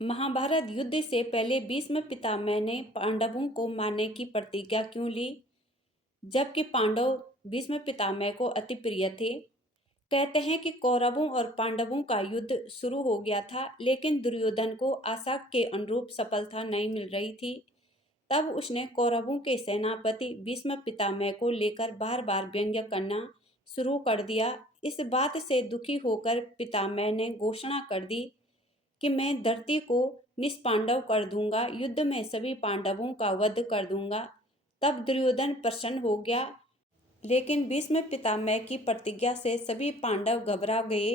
महाभारत युद्ध से पहले भीष्म पितामह ने पांडवों को मारने की प्रतिज्ञा क्यों ली, जबकि पांडव भीष्म पितामह को अति प्रिय थे। कहते हैं कि कौरवों और पांडवों का युद्ध शुरू हो गया था, लेकिन दुर्योधन को आशा के अनुरूप सफलता नहीं मिल रही थी। तब उसने कौरवों के सेनापति भीष्म पितामह को लेकर बार बार व्यंग्य करना शुरू कर दिया। इस बात से दुखी होकर पितामह ने घोषणा कर दी कि मैं धरती को निष्पांडव कर दूंगा, युद्ध में सभी पांडवों का वध कर दूंगा। तब दुर्योधन प्रसन्न हो गया, लेकिन भीष्म पितामह की प्रतिज्ञा से सभी पांडव घबरा गए।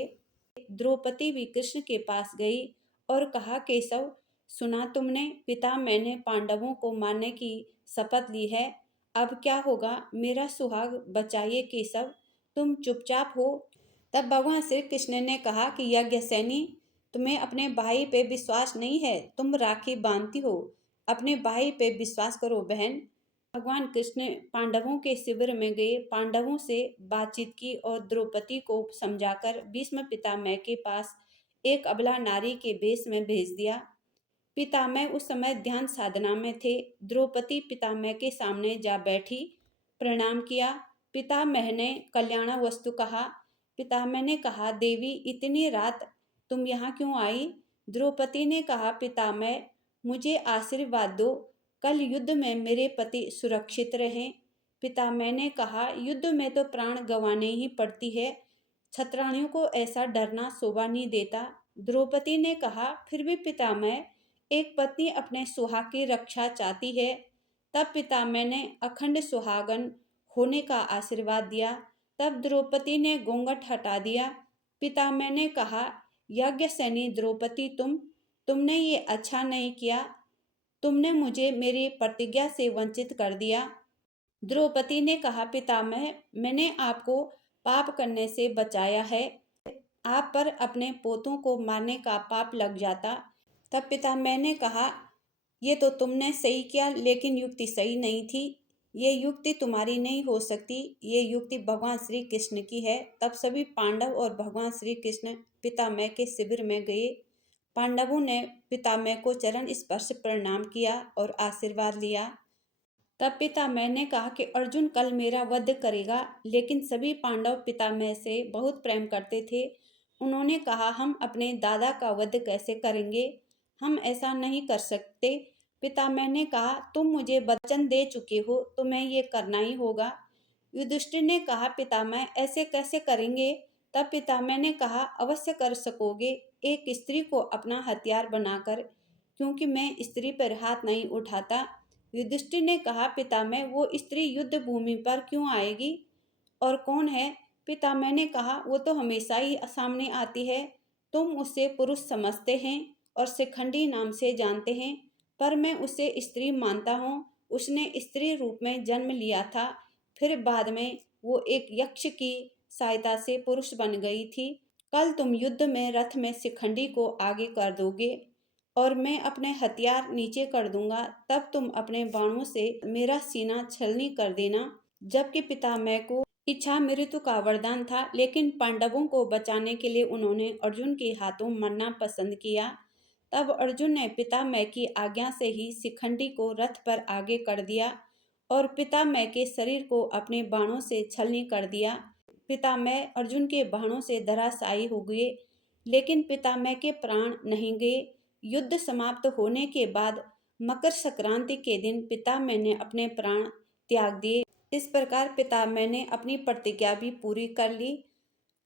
द्रौपदी भी कृष्ण के पास गई और कहा, केशव, सुना तुमने, पितामह ने पांडवों को मारने की शपथ ली है। अब क्या होगा? मेरा सुहाग बचाइए केशव, तुम चुपचाप हो। तब भगवान श्री कृष्ण ने कहा कि यज्ञसेनी, तुम्हें अपने भाई पे विश्वास नहीं है, तुम राखी बांधती हो, अपने भाई पे विश्वास करो बहन। भगवान कृष्ण पांडवों के शिविर में गए, पांडवों से बातचीत की और द्रौपदी को समझाकर भीष्म पितामह के पास एक अबला नारी के भेष में भेज दिया। पितामह उस समय ध्यान साधना में थे। द्रौपदी पितामह के सामने जा बैठी, प्रणाम किया। पितामह ने कल्याण वस्तु कहा। पितामह ने कहा, देवी, इतनी रात तुम यहाँ क्यों आई? द्रौपदी ने कहा, पितामह, मुझे आशीर्वाद दो, कल युद्ध में मेरे पति सुरक्षित रहें। पितामह ने कहा, युद्ध में तो प्राण गंवाने ही पड़ती है, क्षत्रियों को ऐसा डरना शोभा नहीं देता। द्रौपदी ने कहा, फिर भी पितामह, एक पत्नी अपने सुहाग की रक्षा चाहती है। तब पितामह ने अखंड सुहागन होने का आशीर्वाद दिया। तब द्रौपदी ने घूंघट हटा दिया। पितामह ने कहा, यज्ञसेनी द्रौपदी, तुमने ये अच्छा नहीं किया, तुमने मुझे मेरी प्रतिज्ञा से वंचित कर दिया। द्रौपदी ने कहा, पितामह, मैंने आपको पाप करने से बचाया है, आप पर अपने पोतों को मारने का पाप लग जाता। तब पितामह ने कहा, ये तो तुमने सही किया, लेकिन युक्ति सही नहीं थी, ये युक्ति तुम्हारी नहीं हो सकती, ये युक्ति भगवान श्री कृष्ण की है। तब सभी पांडव और भगवान श्री कृष्ण पितामह के शिविर में गए। पांडवों ने पितामह को चरण स्पर्श प्रणाम किया और आशीर्वाद लिया। तब पितामह ने कहा कि अर्जुन कल मेरा वध करेगा, लेकिन सभी पांडव पितामह से बहुत प्रेम करते थे। उन्होंने कहा, हम अपने दादा का वध कैसे करेंगे, हम ऐसा नहीं कर सकते। पितामह ने कहा, तुम मुझे वचन दे चुके हो, तुम्हें ये करना ही होगा। युधिष्ठिर ने कहा, पितामह, ऐसे कैसे करेंगे? तब पितामह ने कहा, अवश्य कर सकोगे, एक स्त्री को अपना हथियार बनाकर, क्योंकि मैं स्त्री पर हाथ नहीं उठाता। युधिष्ठिर ने कहा, पितामह, वो स्त्री युद्ध भूमि पर क्यों आएगी और कौन है? पितामह ने कहा, वो तो हमेशा ही सामने आती है, तुम उसे पुरुष समझते हैं और शिखंडी नाम से जानते हैं, पर मैं उसे स्त्री मानता हूँ। उसने स्त्री रूप में जन्म लिया था, फिर बाद में वो एक यक्ष की सहायता से पुरुष बन गई थी। कल तुम युद्ध में रथ में शिखंडी को आगे कर दोगे और मैं अपने हथियार नीचे कर दूंगा, तब तुम अपने बाणों से मेरा सीना छलनी कर देना। जबकि पितामह को इच्छा मृत्यु का वरदान था, लेकिन पांडवों को बचाने के लिए उन्होंने अर्जुन के हाथों मरना पसंद किया। तब अर्जुन ने पितामह की आज्ञा से ही शिखंडी को रथ पर आगे कर दिया और पितामह के शरीर को अपने बाणों से छलनी कर दिया। पितामह अर्जुन के बाणों से धराशायी हो गए, लेकिन पितामह के प्राण नहीं गए। युद्ध समाप्त होने के बाद मकर संक्रांति के दिन पितामह ने अपने प्राण त्याग दिए। इस प्रकार पितामह ने अपनी प्रतिज्ञा भी पूरी कर ली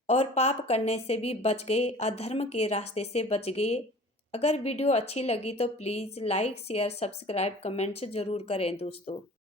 और पाप करने से भी बच गए, अधर्म के रास्ते से बच गए। अगर वीडियो अच्छी लगी तो please like, share, subscribe, comments जरूर करें दोस्तों।